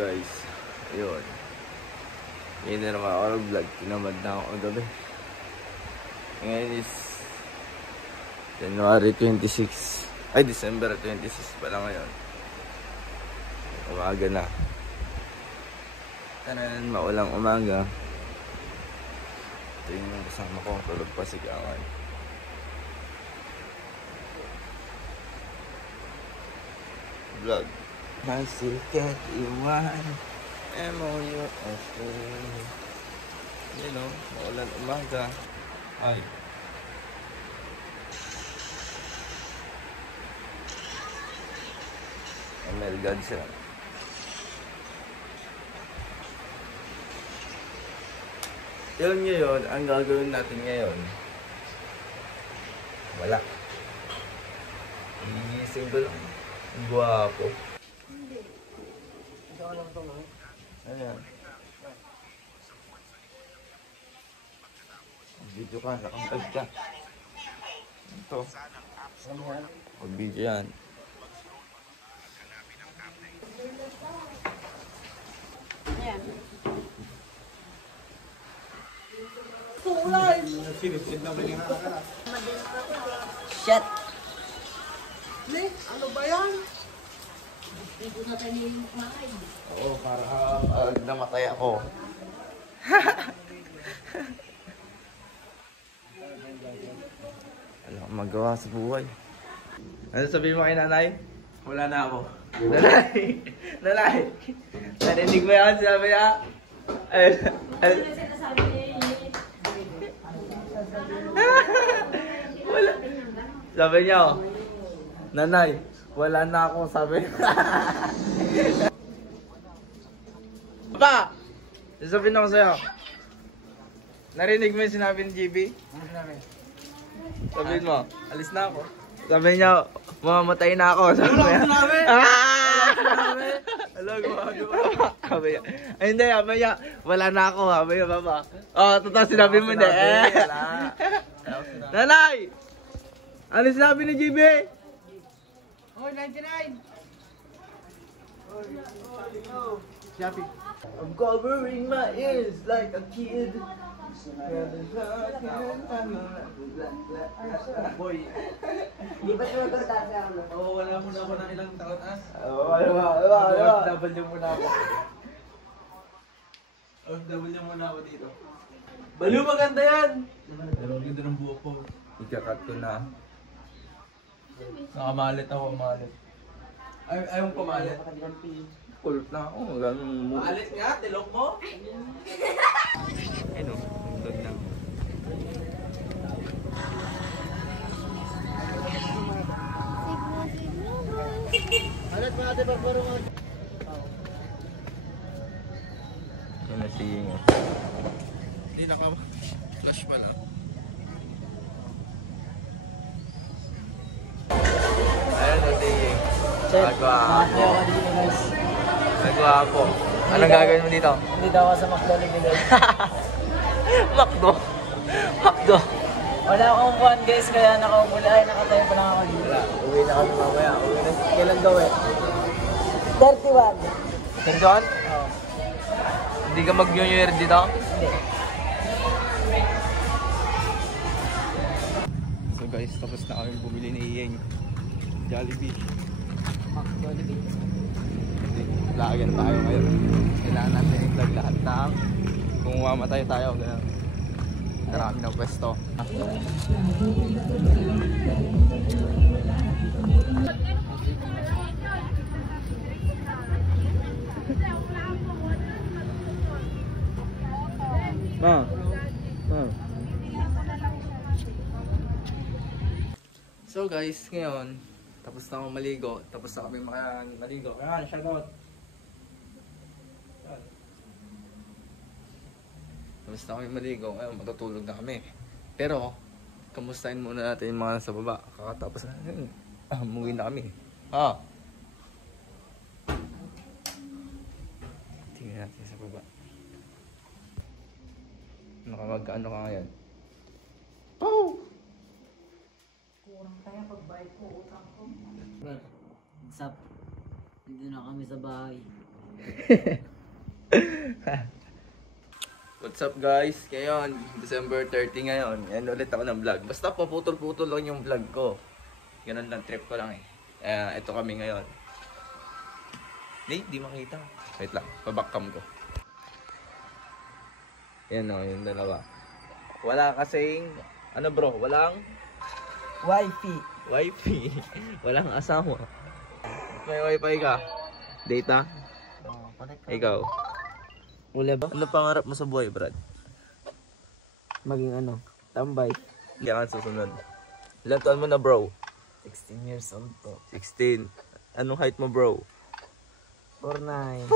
guys, ayun. Ngayon na naman ako vlog. Tinamad na ako gabi. Ngayon is January 26. Ay, December 26 pala ngayon. Umaga na. Tanan, maulang umaga. Ito yung kasama ko. Tulog pa sigawan. Vlog. Masikat iwan. M-O-U-S-A. You know, maulan umaga. Ay. ML God siya. Yun ngayon, ang gagawin natin ngayon, wala. Iising ko lang. Guwapo. Hindi. Ito lang ito mo. Ayan. Video ka, nakangkal ka. Ito. Pag-video yan. Ayan. Shit! Ano ba yan? Oo, para namatay ako. Wala akong magawa sa buhay. Ano sabihin mo kay nanay? Wala na ako. Nanay! Nanay! Narinig mo yan? Sinabi niya? Wala. Sabi niya, oh, Nanay, wala na ako, sabi. Papa! Sasabihin ako sa'yo. Narinig mo yung sinabi ni GB? Ano sinabi? Sabihin mo, alis na ako. Sabi niya, mamamatay na ako. Sabi Wala niya. akong sinabi! Hello, gumagawa. Sabi niya, ay hindi, sabi niya, wala na ako, sabi niya, Papa. Oh, totoo sinabi mo hindi. Nanay! Ano sinabi ni GB? Oh, 99! Shopee. I'm covering my ears like a kid. Boy. Di ba ito nagkatasa ako? Oo, wala muna ako ng ilang taon Wala. OFW muna ako. OFW muna ako dito. Balo, maganda yan. Dalawang ganda ng buhok ko. Ikakat ko na. Nakamalit ako, malit. Ayaw mo pamalit. Cool na ako. Ganun mo. Maalit nga, tilok mo. Ano? Tundog na. Alat mo natin pagbaro mo. Yan na si Ingo. Hindi naka-flash pa lang. Ayan na si Ingo. Nagwapo. Nagwapo. Anong gagawin mo dito? Hindi daw ako sa McDonald's guys. Makdo. Makdo. Wala akong buwan guys, kaya nakatayo pa lang ako dito. Uwi na kami mamaya. Uwi na. Kailan gawin? 31. Saan? Oo. Hindi ka mag-New Year dito? Hindi. So guys, tapos na kami bumili ni Iyeng. Jollibee. McDonald's. Vlogger tayo ngayon. Kailangan natin i-vlog lahat ng kung mamatay tayo. Ganyan. Marami ng pwesto. Ma. So guys, ngayon tapos na akong maligo. Tapos na kami maligo. Ayan, shoutout. Tapos na kami maligo. Ngayon, matutulog na kami. Pero, kamustahin muna natin yung mga nasa baba. Kakatapos na. Umuwi na kami. Tingnan natin sa baba. Nakamagkaano ka ngayon? Oh! Kurang kaya pagbayad ko, utang ko. What's up? Nandito na kami sa bahay. What's up guys? Ngayon, December 30 ngayon. Yan ulit ako ng vlog. Basta paputol-putol lang yung vlog ko. Ganun lang, trip ko lang eh. Ito kami ngayon. Di makita. Wait lang, pabakcam ko. Yan o, yung dalawa. Wala kasing, ano bro, walang wifi. Walang asawa. May wifi ka? Data? Ikaw? Wala ba? Ano pangarap mo sa buhay, Brad? Maging tambay. Hindi ka susunod. Ilan taon mo na, bro? 16 years old po. 16. Anong height mo, bro? 4'9".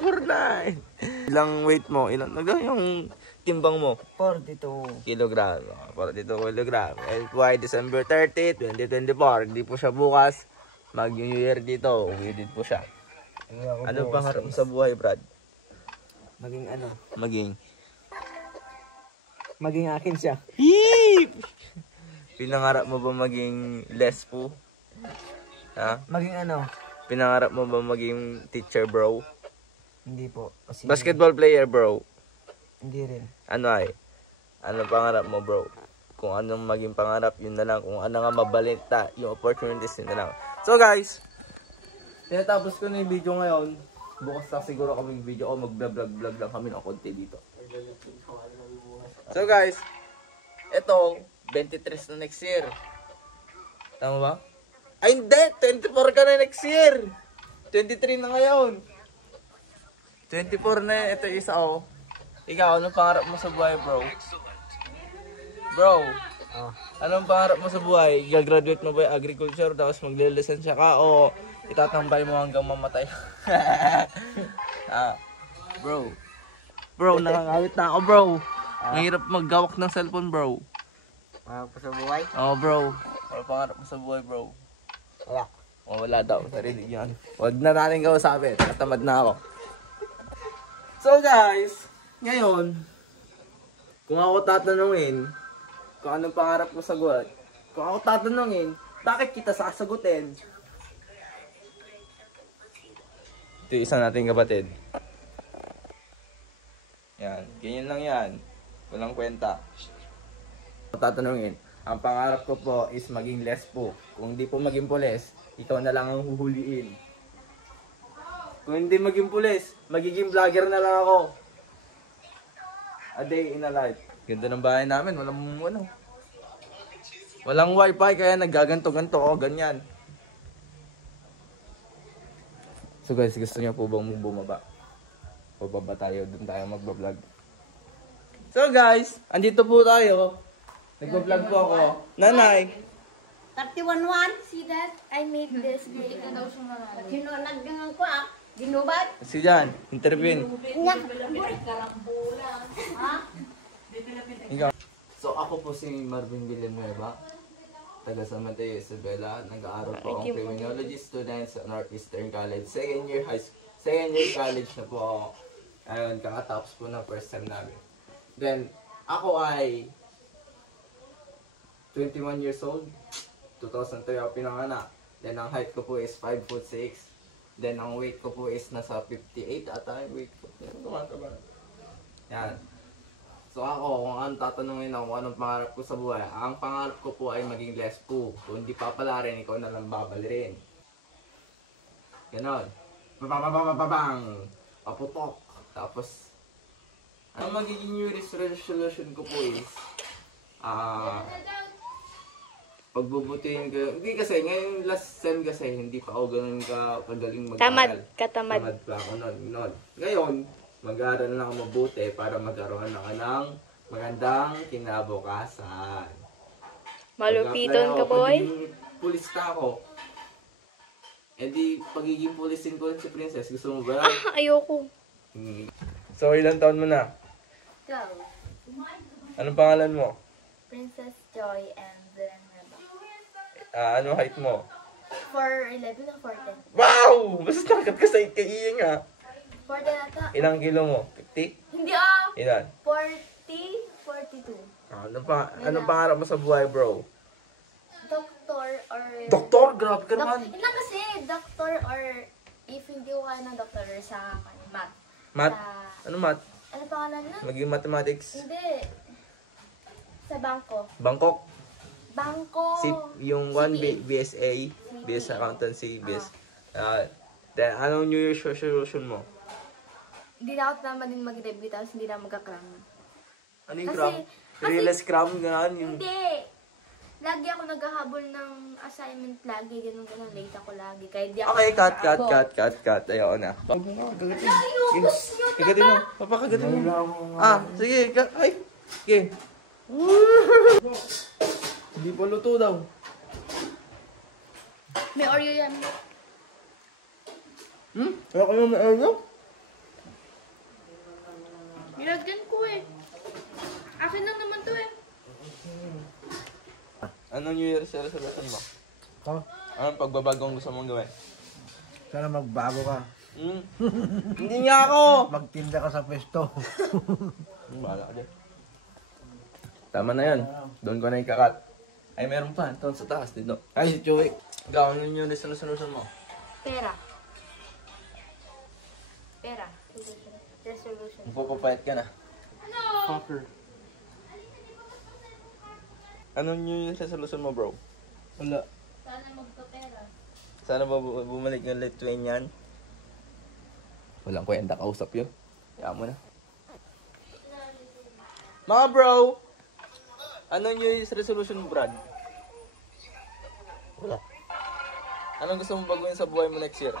4'9". Ilang weight mo? Ilang yung timbang mo? 42. Kilogramo. 42 kilogramo. And why December 30, 2024? Hindi po siya bukas. Mag-New Year dito. Uwi din po siya. Ano pangarap mo sa buhay, Brad? Maging Maging akin siya. Heep! Pinangarap mo ba maging lespo? Ha? Maging Pinangarap mo ba maging teacher, bro? Hindi po. Kasi Basketball player, bro? hindi rin. Ano pangarap mo, bro? Kung anong maging pangarap, yun na lang. Kung ano nga mabalita, yung opportunities, yun na lang. So guys, tinatapos ko na yung video ngayon. Bukas na siguro kami yung video ko. Mag-vlog lang kami ng konti dito. So guys, ito, 23 na next year. Tama ba? Ay hindi! 24 ka na next year! 23 na ngayon. 24 na ito isa oh. Ikaw, anong pangarap mo sa buhay, bro? Bro, anong pangarap mo sa buhay? Gagraduate mo ba yung agriculture tapos magle-lisensya ka o itatambay mo hanggang mamatay? Bro, nakakawit na ako, bro. Mahirap maggawak ng cellphone, bro. Pangarap ko sa buhay? Oh, bro. Ano pangarap mo sa buhay, bro? Wala. Oh, wala daw. Sarili yan. Huwag na natin kausapin. Nakatamad na ako. So, guys, ngayon, kung ako tatanungin, kung anong pangarap mo sa buhay, kung ako tatanungin, bakit kita sasagutin? Ito yung isa nating kapatid. Yan. Ganyan lang yan. Walang kwenta. Tatanungin, ang pangarap ko po is maging lespo. Kung hindi po maging pulis, ikaw na lang ang huhuliin. Kung hindi maging pulis, magiging vlogger na lang ako. A day in a life. Ganda ng bahay namin, walang wifi kaya nagaganto-ganto ako, ganyan. So guys, gusto niyo po bang bumaba? Pababa tayo, dun tayo magbablog. So guys, andito po tayo. Nagbablog po ako. Nanay! 31-1, see that? I made this video. Hinunag ng kwak. Ginubad? Si Jan, intervene. Ikaw. So ako po si Marvin Villanueva, taga San Mateo, Isabela. Nag-aaral po akong criminology student sa Northeastern College. Second year college na po ako. Ayun, kakatapos po na first time namin. Then, ako ay 21 years old. 2003 ako pinanganak. Then, ang height ko po is 5'6". Then, ang weight ko po is nasa 58 ata yung weight ko. Yan. So ako, kung anong tatanungin ako, kung anong pangarap ko sa buhay, ang pangarap ko po ay maging lespo. Kung hindi papala rin, ikaw na lang babali rin. Ganon. Babang! Paputok. Tapos, ang magiging New Year's resolution ko po is, pagbubutihin ko. Hindi kasi, ngayon last sem kasi, hindi pa ako ganun kagaling mag-aaral. Tamad. Tamad pa ako nun. Ngayon, mag-aaral na ako mabuti para magkaroon ako ng magandang kinabukasan. Malupiton ka, boy? Pulis ka ako. Eh di, pagiging pulisin ko si Princess, gusto mo ba? Ayoko. So, ilang taon mo na? Go. Anong pangalan mo? Princess Joy and Villanueva. Ano height mo? 4'11 o 4'10? Wow! Basta takat ka sa ikaiying ha. 4'10 ata. Ilang kilo mo? 50? Hindi Ilan? 42. Anong pangarap mo sa buhay, bro? Doctor or... Doktor? Grabe ka naman. Ilan kasi? Doctor or if hindi ko kaya ng doktor sa math. Math? Sa, Ano math? ano pangalan nun? Maging mathematics. Hindi. Sa bangko. Bangkok. Bangko. Si, yung one CPA. BSA, BS Accountancy, BS. Then, anong New Year's resolution mo? Hindi na ako naman din mag-debut tapos hindi na magka-cram. Ano yung Kasi- cram? Real cram, gano'n yung... Hindi. Lagi ako naghahabol ng assignment lagi. Ganun, late ako lagi. Kaya di ako Okay, cut. nakakaabot. Ayoko na. Inubos nyo na Kagatin mo. Papakagatin mo. Sige. Ay. Sige. Hindi pa luto daw. May Oreo yan. Ayoko yung ano? Nilagyan ko eh. Akin lang naman to eh. Anong New Year's resolution mo? Oh, Anong pagbabagong gusto mong gawin? sana magbago ka. Hindi niya ako! Magtinda ka sa pwesto. Bahala ka dyan. Tama na yan. Doon ko na ikakat. Ay, meron pa. Doon sa taas dito. Ay, si Chewy. Ikaw, ano yung resolution mo? Pera. Pera. Resolution. Magpapapayat ka na. Ano? Fucker. Anong New Year's resolution mo, bro? Wala. Sana magpapera. Sana ba bumalik ng Lithuanian? Walang kwenta, kausap yun. Kaya mo na. Mga bro! Anong New Year's resolution mo, Brad? Wala. Anong gusto mong baguhin sa buhay mo next year?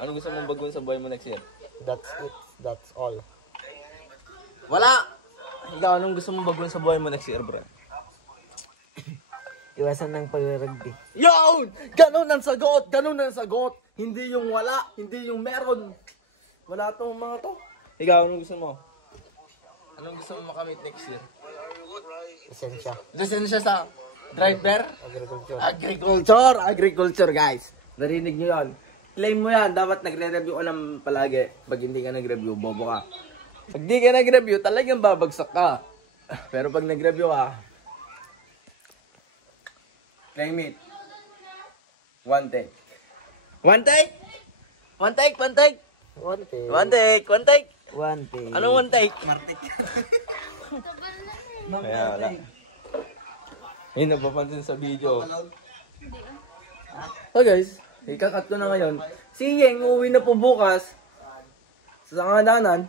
Anong gusto mong baguhin sa buhay mo next year? That's it. That's all. Wala! Ikaw, anong gusto mong baguhin sa buhay mo next year, Brad? Iwasan ng pag-rugby. Yun! Ganun ang sagot! Ganun ang sagot! Hindi yung wala, hindi yung meron. Wala tong mga to. Ikaw, anong gusto mo? Anong gusto mo makamit next year? Esensya. Lisensya sa driver? Agriculture. Agriculture, guys. Narinig nyo yan. Claim mo yan. Dapat nagre-review ka lang palagi. Pag hindi ka nag-review, bobo ka. Pag di ka nag-review, talagang babagsak ka. Pero pag nag-review ka, claim it. One take. One take? One take, one take. One thing. One take, one take. One thing. Anong one take? Kaya wala. Yun, napapansin sa video. So guys, ikakat ko na ngayon. Si Yeng, uuwi na po bukas. Sa Sangadanan.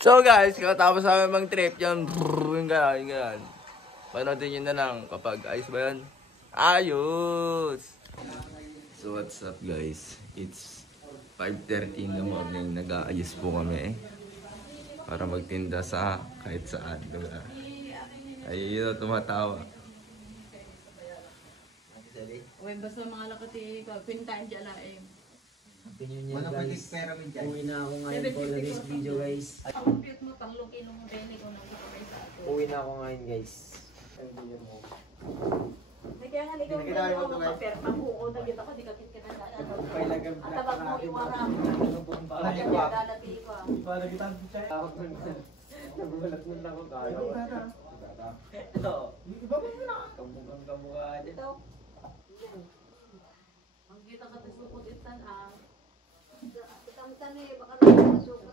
So guys, kakatapos namin mang trip, yung gano'n, yung gano'n. Panoodin nyo na lang kapag ayos ba yan? Ayos! So what's up guys? It's 5:30 in the morning, nag-aayos po kami para magtinda sa kahit saan, diba? Ay, yun na tumatawa. Uy, basta mga lakati ko, pintain dyan na eh. Happy New Year, guys. Uwi na ako ngayon for the next video, guys. Ang cute mo, pang look mo rin, ikaw nang gusto kayo sa ako. Uwi na ako ngayon, guys. Kaya nga, ikaw na ako magpa-pair, pang-uo, tagit ako, di ka kita na ano. At tabag mo yung warang. Bakit niya dalati ko ah. Nagulat nun ako tayo. Ito. Kamukhang kamukha niya. Ito. Ang kita ka, tisupot itan ah. Itang tanay, baka naman masuko